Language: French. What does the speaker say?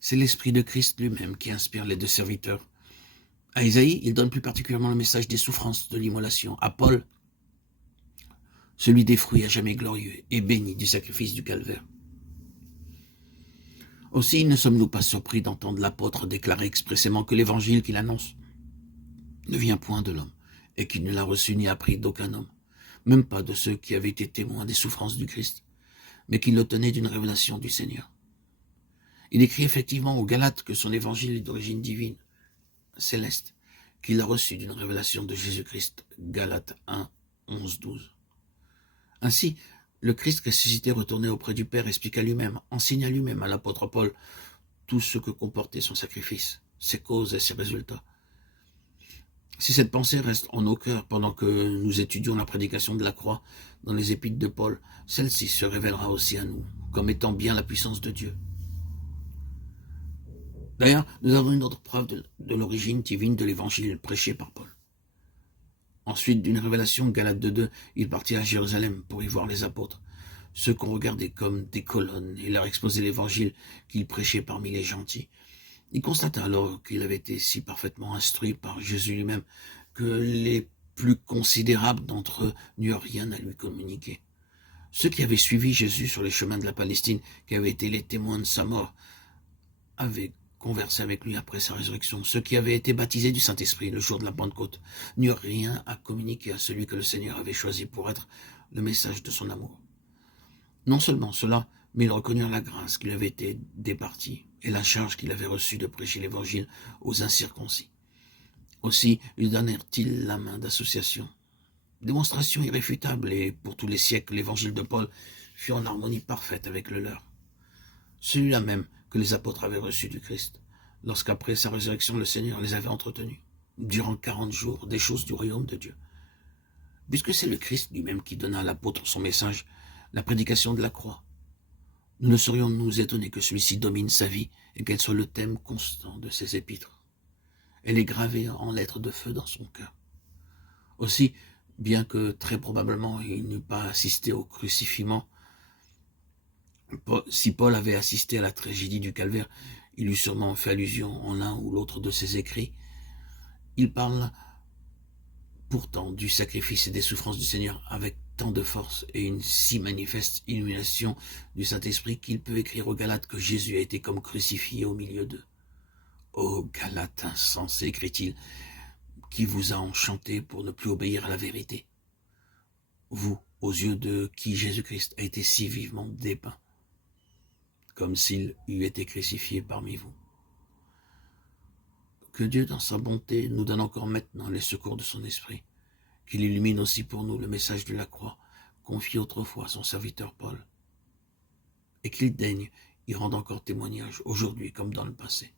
C'est l'Esprit de Christ lui-même qui inspire les deux serviteurs. À Isaïe, il donne plus particulièrement le message des souffrances de l'immolation. À Paul, celui des fruits à jamais glorieux et béni du sacrifice du calvaire. Aussi ne sommes-nous pas surpris d'entendre l'apôtre déclarer expressément que l'évangile qu'il annonce ne vient point de l'homme, et qu'il ne l'a reçu ni appris d'aucun homme, même pas de ceux qui avaient été témoins des souffrances du Christ, mais qu'il le tenait d'une révélation du Seigneur. Il écrit effectivement aux Galates que son évangile est d'origine divine, céleste, qu'il a reçu d'une révélation de Jésus-Christ, Galates 1, 11, 12. Ainsi, le Christ ressuscité retourné auprès du Père expliqua lui-même, enseigna lui-même à l'apôtre Paul tout ce que comportait son sacrifice, ses causes et ses résultats. Si cette pensée reste en nos cœurs pendant que nous étudions la prédication de la croix dans les épîtres de Paul, celle-ci se révélera aussi à nous comme étant bien la puissance de Dieu. D'ailleurs, nous avons une autre preuve de l'origine divine de l'évangile prêché par Paul. Ensuite, d'une révélation, Galates 2.2, il partit à Jérusalem pour y voir les apôtres, ceux qu'on regardait comme des colonnes, et leur exposer l'évangile qu'il prêchait parmi les gentils. Il constata alors qu'il avait été si parfaitement instruit par Jésus lui-même que les plus considérables d'entre eux n'eurent rien à lui communiquer. Ceux qui avaient suivi Jésus sur les chemins de la Palestine, qui avaient été les témoins de sa mort, avaient conversé avec lui après sa résurrection. Ceux qui avaient été baptisés du Saint-Esprit le jour de la Pentecôte n'eurent rien à communiquer à celui que le Seigneur avait choisi pour être le message de son amour. Non seulement cela, mais ils reconnurent la grâce qui lui avait été départie et la charge qu'il avait reçue de prêcher l'Évangile aux incirconcis. Aussi lui donnèrent-ils la main d'association. Démonstration irréfutable, et pour tous les siècles, l'Évangile de Paul fut en harmonie parfaite avec le leur. Celui-là même que les apôtres avaient reçu du Christ, lorsqu'après sa résurrection, le Seigneur les avait entretenus, durant 40 jours, des choses du royaume de Dieu. Puisque c'est le Christ lui-même qui donna à l'apôtre son message, la prédication de la croix, nous ne serions nous étonner que celui-ci domine sa vie et qu'elle soit le thème constant de ses épîtres. Elle est gravée en lettres de feu dans son cœur. Aussi, bien que très probablement il n'eût pas assisté au crucifixion, si Paul avait assisté à la tragédie du calvaire, il eût sûrement fait allusion en l'un ou l'autre de ses écrits. Il parle pourtant du sacrifice et des souffrances du Seigneur avec tant de force et une si manifeste illumination du Saint-Esprit qu'il peut écrire aux Galates que Jésus a été comme crucifié au milieu d'eux. Ô Galates insensés, écrit-il, qui vous a enchanté pour ne plus obéir à la vérité, vous, aux yeux de qui Jésus-Christ a été si vivement dépeint, comme s'il eût été crucifié parmi vous. Que Dieu, dans sa bonté, nous donne encore maintenant les secours de son esprit, qu'il illumine aussi pour nous le message de la croix, confié autrefois à son serviteur Paul, et qu'il daigne y rendre encore témoignage, aujourd'hui comme dans le passé.